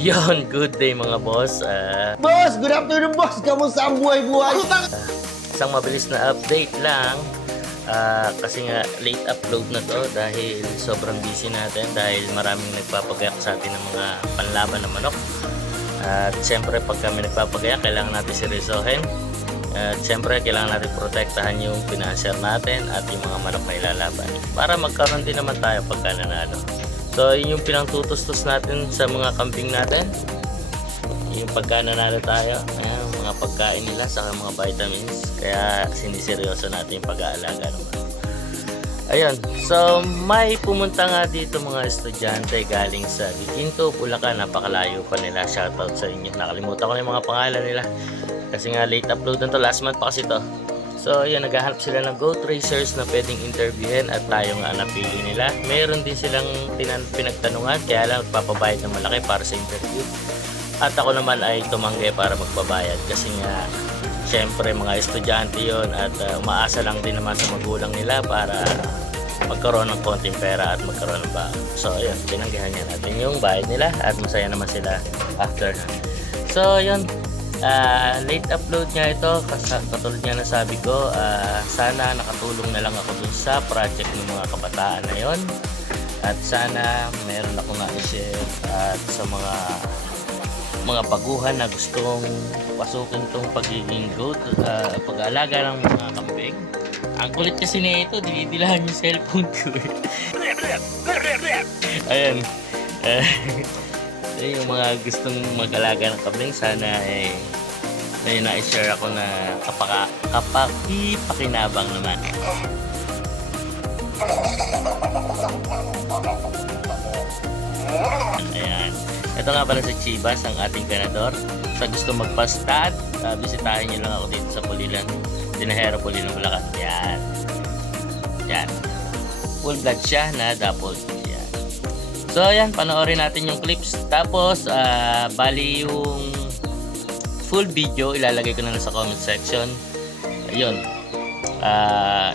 Yon, good day mga boss. Boss, good afternoon boss. Kamusta ang buhay-buhay? Isang mabilis na update lang. Kasi nga late upload na to dahil sobrang busy natin dahil maraming nagpapagayak sa atin ng mga panlaban ng manok. At siyempre pag kami nagpapagayak, kailangan natin seryosohin. At siyempre kailangan natin protektahan yung financier natin at yung mga manok na ilalaban para magkaroon din naman tayo pagka nanalo. So yun yung pinangtutustos natin sa mga kambing natin, yung pagka nanalo tayo, ayan, mga pagkain nila saka mga vitamins, kaya siniseryoso natin yung pag-aalaga naman. Ayun, so may pumunta nga dito mga estudyante galing sa Giginto, Bulacan. Napakalayo pa nila, shoutout sa inyo. Nakalimutan ko na yung mga pangalan nila kasi nga late upload na to, last month pa kasi to. So yun, naghahanap sila ng goat racers na pwedeng interviewin at tayo nga napili nila. Meron din silang pinagtanungan, kaya lang magpapabayad ng malaki para sa interview. At ako naman ay tumanggi para magpabayad kasi nga syempre mga estudyante yon at umaasa lang din naman sa magulang nila para magkaroon ng konting pera at magkaroon ng baon. So yun, tinanggihan niya natin yung bayad nila at masaya naman sila after na. So yun, late upload nga ito katulad nga na sabi ko, sana nakatulong na lang ako dun sa project ng mga kabataan na yon at sana meron ako nga i-share at sa mga baguhan na gustong pasukin tong pagiging goat, pag-aalaga ng mga kambing. Ang kulit kasi na ito, dinidilahan yung cellphone ko ayan. Yung mga gustong mag-alaga ng kambing, sana may na-share ako na kapaki-pakinabang naman. Ayan. Ito nga pala si Chivas, ang ating ganador. Sa gusto magpa-stud, bisitahin nyo lang ako dito sa Pulilan, Dinahero, Pulilan, Bulacan. Yan. Yan. Full blood siya na double. Yan. So ayan, panoorin natin yung clips. Tapos, bali yung full video, ilalagay ko na sa comment section. Ayun.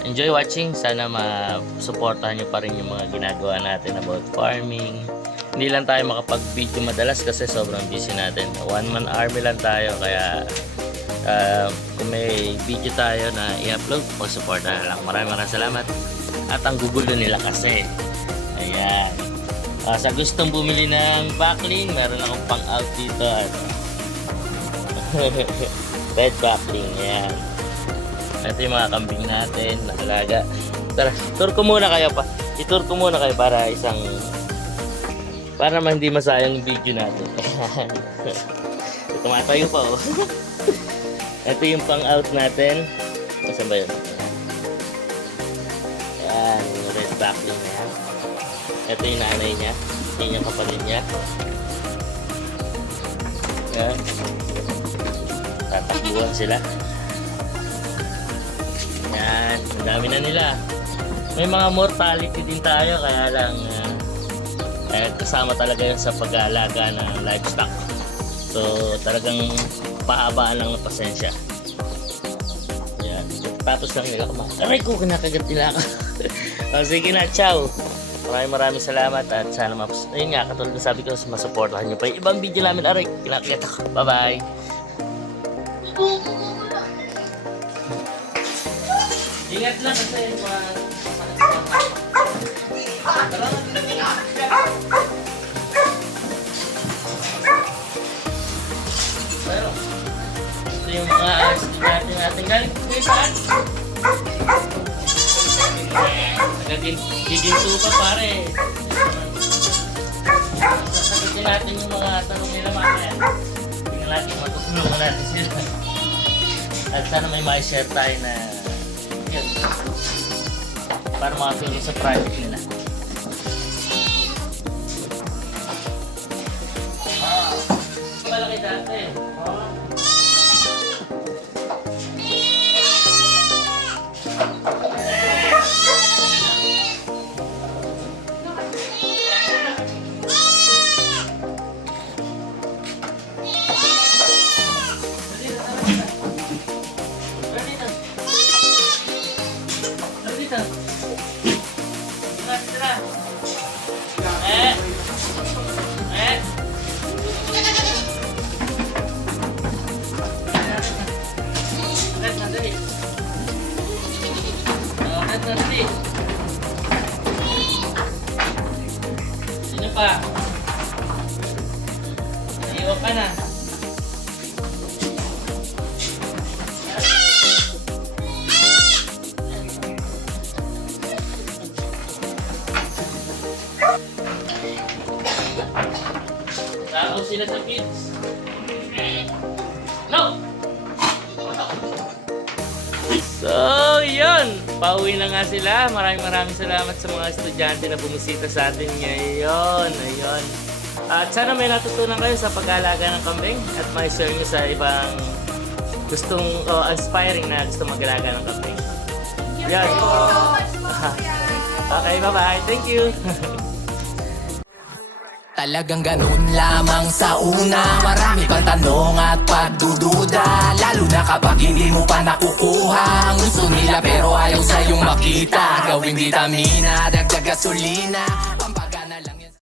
Enjoy watching. Sana ma-supportahan nyo pa rin yung mga ginagawa natin about farming. Hindi lang tayo makapag-video madalas kasi sobrang busy natin. One-man army lang tayo, kaya kung may video tayo na i-upload, pag-support na lang. Maraming salamat. At ang gugulo nila kasi. Ayan. Sa gustong bumili ng backling, meron akong pang-out dito. Red backling. Ayan. Ito yung mga kambing natin, nakalaga. Tara, tour ko muna kayo pa. I-tour ko muna kayo para naman hindi masayang yung video natin. Tumatayo pa oh. Ito yung pang-out natin. Saan ba yun? Ayan, yung red backling na yan. Ito yung nanay niya. Yan yung kapatid niya. Ayan. Tatakbuhan sila. Ayan, ang dami na nila. May mga mortality din tayo, kaya lang kasama talaga yun sa pag-aalaga ng livestock. So talagang pahabaan lang ng pasensya. Ayan, tapos lang nila kumain. Aray ko, kinakagat nila ako. Sige na, ciao. Maraming salamat at sana ayun nga, katulad na sabi ko, masuportahan nyo pa yung ibang video namin. Aray, kinakagat ako. Bye bye. Ingat lang kasi pero ito yung mga estudyante natin galing kayo saan? Giginto pa pare. Sasagutin natin yung mga tanong nila mamaya. Tingnan natin, matutulungan natin sila at sana may ma-share tayo na yun, para makatulong sa project nila. Malaki dati. dali. Sino pa? Naiwan ka na. Tao sila sa kids. No! So, yun. Pauwi na nga sila. Maraming salamat sa mga estudyante na bumisita sa atin ngayon. Ayun. At sana may natutunan kayo sa pag-aalaga ng kambing at may share nyo sa ibang gustong aspiring na gusto mag-alaga ng kambing. Yan. Okay, bye-bye. Thank you. Talagang ganun lamang sa una. Marami pang tanong at pagdududa, lalo na kapag hindi mo pa nakukuha ang gusto nila pero ayaw sa'yong makita. Gawing vitamina, dagdag gasolina.